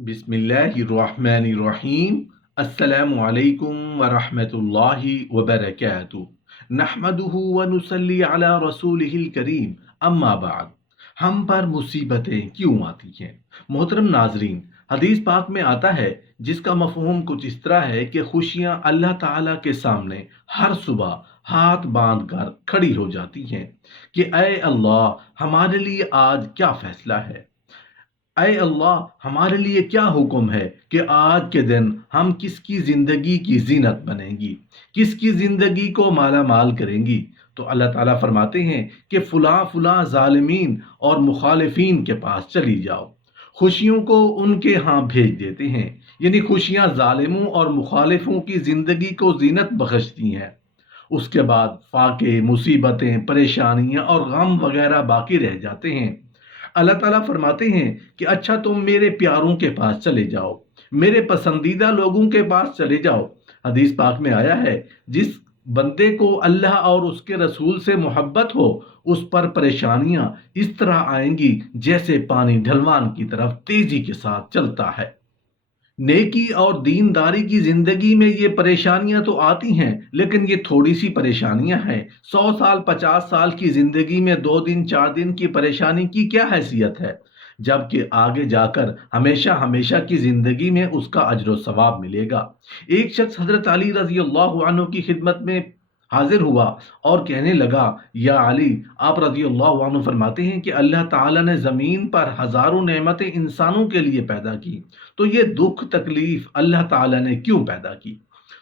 बिस्मिल्लाहिर्रहमानिर्रहीम। अस्सलामु अलैकुम वरहमतुल्लाहि वबरकातुहू। नहमदुहु व नुसल्ली अला रसूलिहिल करीम। अम्मा बाद। हम पर मुसीबतें क्यों आती हैं? मोहतरम नाजरीन, हदीस पाक में आता है जिसका मफहूम कुछ इस तरह है कि खुशियां अल्लाह ताला के सामने हर सुबह हाथ बांध कर खड़ी हो जाती हैं कि ऐ अल्लाह, हमारे लिए आज क्या फैसला है। ऐ अल्लाह, हमारे लिए क्या हुक्म है कि आज के दिन हम किसकी ज़िंदगी की जीनत बनेंगी, किसकी ज़िंदगी को माला माल करेंगी। तो अल्लाह ताला फरमाते हैं कि फ़ुलां फ़ुलां ज़ालिमीन और मुखालिफीन के पास चली जाओ, खुशियों को उनके यहाँ भेज देते हैं। यानी खुशियाँ ज़ालिमों और मुखालिफों की ज़िंदगी को जीनत बख्शती हैं। उसके बाद फाके, मुसीबतें, परेशानियां और गम वगैरह बाकी रह जाते हैं। अल्लाह ताला फरमाते हैं कि अच्छा, तुम मेरे प्यारों के पास चले जाओ, मेरे पसंदीदा लोगों के पास चले जाओ। हदीस पाक में आया है, जिस बंदे को अल्लाह और उसके रसूल से मोहब्बत हो, उस पर परेशानियां इस तरह आएंगी जैसे पानी ढलवान की तरफ तेजी के साथ चलता है। नेकी और दीनदारी की जिंदगी में ये परेशानियां तो आती हैं, लेकिन ये थोड़ी सी परेशानियां हैं। 100 साल 50 साल की जिंदगी में 2 दिन 4 दिन की परेशानी की क्या हैसियत है, जबकि आगे जाकर हमेशा हमेशा की जिंदगी में उसका अजर सवाब मिलेगा। एक शख्स हजरत अली रजी अल्लाह अन्हु की खिदमत में हाजिर हुआ और कहने लगा, या अली, आप रजी अल्लाह अन्हु फरमाते हैं कि अल्लाह ताला ने ज़मीन पर हज़ारों नेमतें इंसानों के लिए पैदा की, तो ये दुख तकलीफ अल्लाह ताला ने क्यों पैदा की?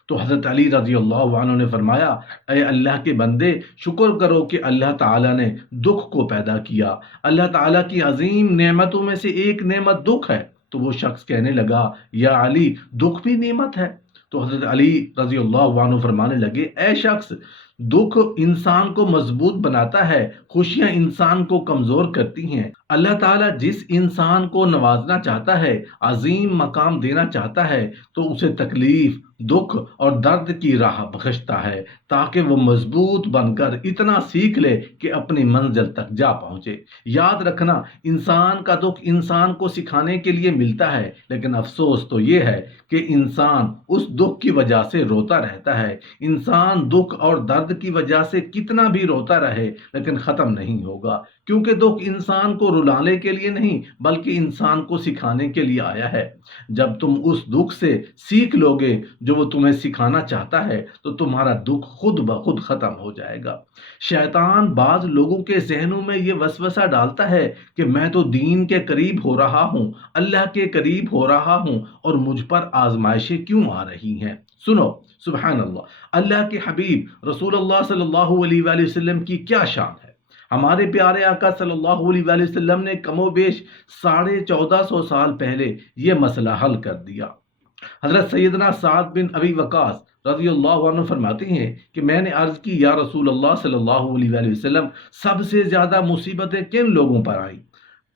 तो हज़रत अली रज़ी अल्लाह अन्हु ने फरमाया, ऐ अल्लाह के बंदे, शुक्र करो कि अल्लाह ताला ने दुख को पैदा किया। अल्लाह ताला की अजीम नेमतों में से एक नेमत दुख है। तो वो शख्स कहने लगा, या अली, दुख भी नेमत है? तो हज़रत अली रज़ी अल्लाह अन्हु फरमाने लगे, ऐ शख्स, दुख इंसान को मजबूत बनाता है, खुशियां इंसान को कमजोर करती हैं। अल्लाह ताला जिस इंसान को नवाजना चाहता है, अजीम मकाम देना चाहता है, तो उसे तकलीफ, दुख और दर्द की राह बख्शता है, ताकि वो मजबूत बनकर इतना सीख ले कि अपनी मंजिल तक जा पहुंचे। याद रखना, इंसान का दुख इंसान को सिखाने के लिए मिलता है, लेकिन अफसोस तो ये है कि इंसान उस दुख की वजह से रोता रहता है। इंसान दुख और दर्द की वजह से कितना भी रोता रहे, लेकिन खत्म नहीं होगा, क्योंकि दुख इंसान को रुलाने के लिए नहीं, बल्कि इंसान को सिखाने के लिए आया है। जब तुम उस दुख से सीख लोगे जो वो तुम्हें सिखाना चाहता है, तो तुम्हारा दुख खुद ब खुद खत्म हो जाएगा। शैतान बाज लोगों के जहनों में ये वसवसा डालता है कि मैं तो दीन के करीब हो रहा हूँ, अल्लाह के करीब हो रहा हूँ, और मुझ पर आजमाइशें क्यों आ रही हैं। सुनो, सुभान अल्लाह, अल्लाह के हबीब रसूलुल्लाह सल्लल्लाहु अलैहि वसल्लम की क्या शान है। हमारे प्यारे आका सल्लल्लाहु अलैहि वसल्लम ने कमोबेश 1450 साल पहले यह मसला हल कर दिया। हजरत सैयदना साद बिन अबी वकास रज़ी अल्लाह अन्हु फरमाते हैं कि मैंने अर्ज की, या रसूल अल्लाह सल्लल्लाहु अलैहि वसल्लम, सबसे ज्यादा मुसीबतें किन लोगों पर आई?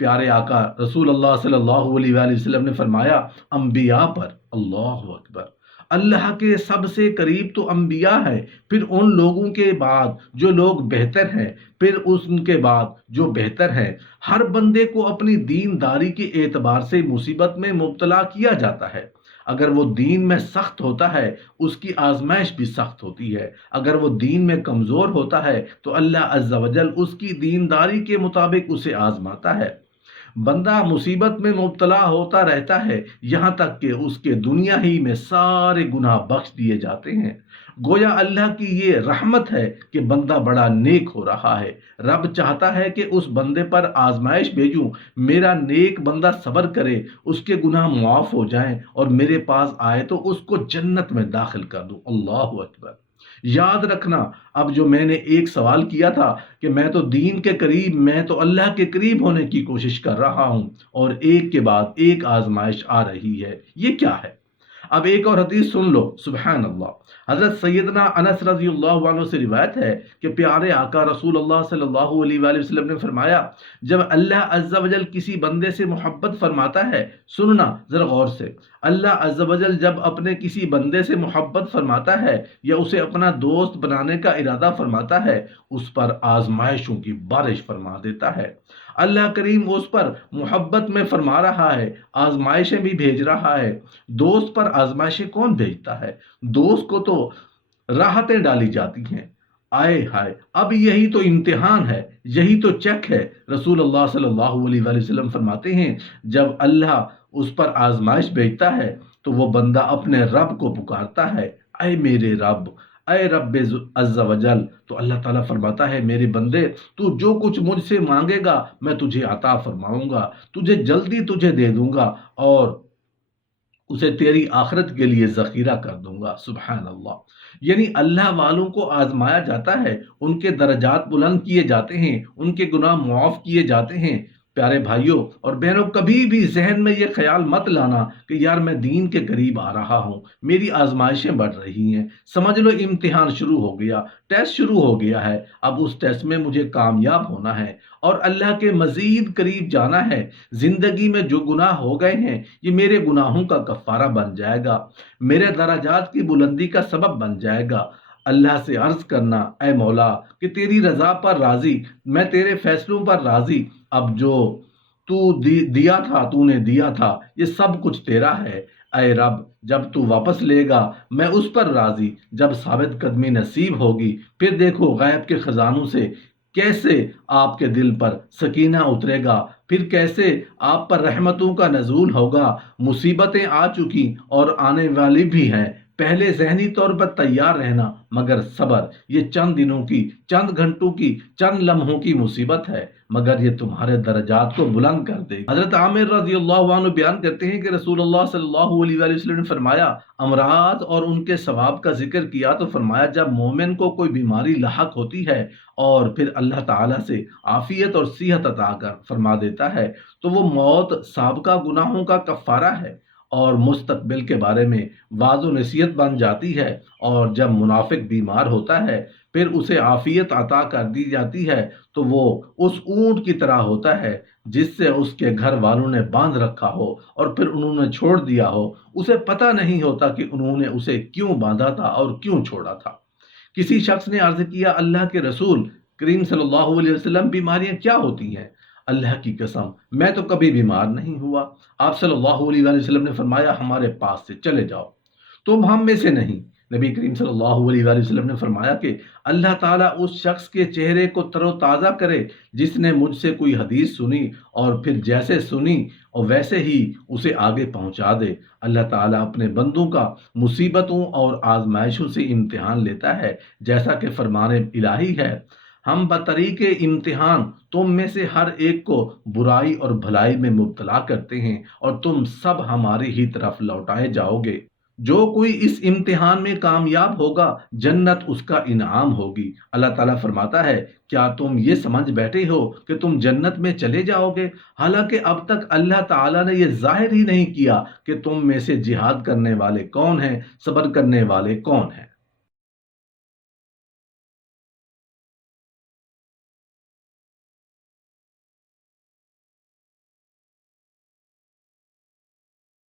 प्यारे आका रसूल अल्लाह सल्लल्लाहु अलैहि वसल्लम ने फरमाया, अंबिया पर। अल्लाह अकबर। अल्लाह के सबसे करीब तो अंबिया है, फिर उन लोगों के बाद जो लोग बेहतर हैं, फिर उनके बाद जो बेहतर हैं। हर बंदे को अपनी दीनदारी के एतबार से मुसीबत में मुब्तला किया जाता है। अगर वो दीन में सख्त होता है, उसकी आजमाइश भी सख्त होती है। अगर वो दीन में कमजोर होता है, तो अल्लाह अज़्ज़ा वजल उसकी दीनदारी के मुताबिक उसे आजमाता है। बंदा मुसीबत में मुब्तला होता रहता है, यहाँ तक कि उसके दुनिया ही में सारे गुनाह बख्श दिए जाते हैं। गोया अल्लाह की ये रहमत है कि बंदा बड़ा नेक हो रहा है। रब चाहता है कि उस बंदे पर आजमाइश भेजूं, मेरा नेक बंदा सब्र करे, उसके गुनाह मुआफ हो जाएं और मेरे पास आए तो उसको जन्नत में दाखिल कर दूं। अल्लाह अकबर। याद रखना, अब जो मैंने एक सवाल किया था कि मैं तो दीन के करीब, मैं तो अल्लाह के करीब होने की कोशिश कर रहा हूं, और एक के बाद एक आजमाइश आ रही है, ये क्या है? अब एक और हदीस सुन लो, सुभान अल्लाह। حضرت سیدنا انس رضی اللہ عنہ سے روایت ہے کہ پیارے آقا رسول اللہ صلی اللہ علیہ وآلہ وسلم نے فرمایا، جب اللہ عز و جل کسی بندے سے محبت فرماتا ہے، سننا ذرا غور سے، اللہ عز و جل جب اپنے کسی بندے سے محبت فرماتا ہے یا اسے اپنا دوست بنانے کا ارادہ فرماتا ہے، اس پر آزمائشوں کی بارش فرما دیتا ہے۔ اللہ کریم اس پر محبت میں فرما رہا ہے، آزمائشیں بھی بھیج رہا ہے۔ دوست پر آزمائشیں کون بھیجتا ہے؟ دوست کو تو راحتیں ڈالی جاتی ہیں۔ آئے ہائے، اب یہی تو امتحان ہے، یہی تو چیک ہے۔ رسول اللہ صلی اللہ علیہ وآلہ وسلم فرماتے ہیں، جب اللہ اس پر آزمائش بھیجتا ہے تو وہ بندہ اپنے رب کو پکارتا ہے، اے میرے رب، اے رب عز و جل۔ تو اللہ تعالیٰ فرماتا ہے، میرے بندے تو جو کچھ مجھ سے مانگے گا میں تجھے عطا فرماؤں گا، تجھے جلدی تجھے دے دوں گا اور اسے تیری آخرت کے لیے ذخیرہ کر دوں گا۔ سبحان اللہ۔ یعنی اللہ والوں کو آزمایا جاتا ہے، ان کے درجات بلند کیے جاتے ہیں، ان کے گناہ معاف کیے جاتے ہیں۔ پیارے بھائیوں اور بہنوں، کبھی بھی ذہن میں یہ خیال مت لانا کہ یار میں دین کے قریب آ رہا ہوں، میری آزمائشیں بڑھ رہی ہیں، سمجھ لو امتحان شروع ہو گیا، ٹیسٹ شروع ہو گیا ہے، اب اس ٹیسٹ میں مجھے کامیاب ہونا ہے اور اللہ کے مزید قریب جانا ہے۔ زندگی میں جو گناہ ہو گئے ہیں یہ میرے گناہوں کا کفارہ بن جائے گا، میرے درجات کی بلندی کا سبب بن جائے گا۔ اللہ سے عرض کرنا، اے مولا کہ تیری رضا پر راضی، میں تیرے فیصلوں پر راضی، اب جو تو نے دیا تھا یہ سب کچھ تیرا ہے۔ اے رب، جب تو واپس لے گا میں اس پر راضی، جب ثابت قدمی نصیب ہوگی پھر دیکھو غیب کے خزانوں سے کیسے آپ کے دل پر سکینہ اترے گا، پھر کیسے آپ پر رحمتوں کا نزول ہوگا۔ مصیبتیں آ چکی اور آنے والی بھی ہیں، پہلے ذہنی طور پر تیار رہنا، مگر صبر، یہ چند دنوں کی، چند گھنٹوں کی، چند لمحوں کی مصیبت ہے، مگر یہ تمہارے درجات کو بلند کر دے گی۔ حضرت عامر رضی اللہ عنہ بیان کرتے ہیں کہ رسول اللہ صلی اللہ علیہ وآلہ وسلم نے فرمایا، امراض اور ان کے ثواب کا ذکر کیا تو فرمایا، جب مومن کو کوئی بیماری لاحق ہوتی ہے اور پھر اللہ تعالیٰ سے عافیت اور صحت عطا کر فرما دیتا ہے تو وہ موت سابقہ گناہوں کا کفارہ ہے اور مستقبل کے بارے میں واعظ و نصیحت بن جاتی ہے۔ اور جب منافق بیمار ہوتا ہے پھر اسے عافیت عطا کر دی جاتی ہے تو وہ اس اونٹ کی طرح ہوتا ہے جس سے اس کے گھر والوں نے باندھ رکھا ہو اور پھر انہوں نے چھوڑ دیا ہو، اسے پتہ نہیں ہوتا کہ انہوں نے اسے کیوں باندھا تھا اور کیوں چھوڑا تھا۔ کسی شخص نے عرض کیا، اللہ کے رسول کریم صلی اللہ علیہ وسلم بیماریاں کیا ہوتی ہیں؟ اللہ کی قسم میں تو کبھی بیمار نہیں ہوا۔ آپ صلی اللہ علیہ وآلہ وسلم نے فرمایا، ہمارے پاس سے چلے جاؤ، تم ہم میں سے نہیں۔ نبی کریم صلی اللہ علیہ وآلہ وسلم نے فرمایا کہ اللہ تعالیٰ اس شخص کے چہرے کو تر و تازہ کرے جس نے مجھ سے کوئی حدیث سنی اور پھر جیسے سنی اور ویسے ہی اسے آگے پہنچا دے۔ اللہ تعالیٰ اپنے بندوں کا مصیبتوں اور آزمائشوں سے امتحان لیتا ہے، جیسا کہ فرمان الہی ہے، ہم بطریق امتحان تم میں سے ہر ایک کو برائی اور بھلائی میں مبتلا کرتے ہیں اور تم سب ہماری ہی طرف لوٹائے جاؤ گے۔ جو کوئی اس امتحان میں کامیاب ہوگا جنت اس کا انعام ہوگی۔ اللہ تعالیٰ فرماتا ہے، کیا تم یہ سمجھ بیٹھے ہو کہ تم جنت میں چلے جاؤ گے؟ حالانکہ اب تک اللہ تعالیٰ نے یہ ظاہر ہی نہیں کیا کہ تم میں سے جہاد کرنے والے کون ہیں، صبر کرنے والے کون ہیں۔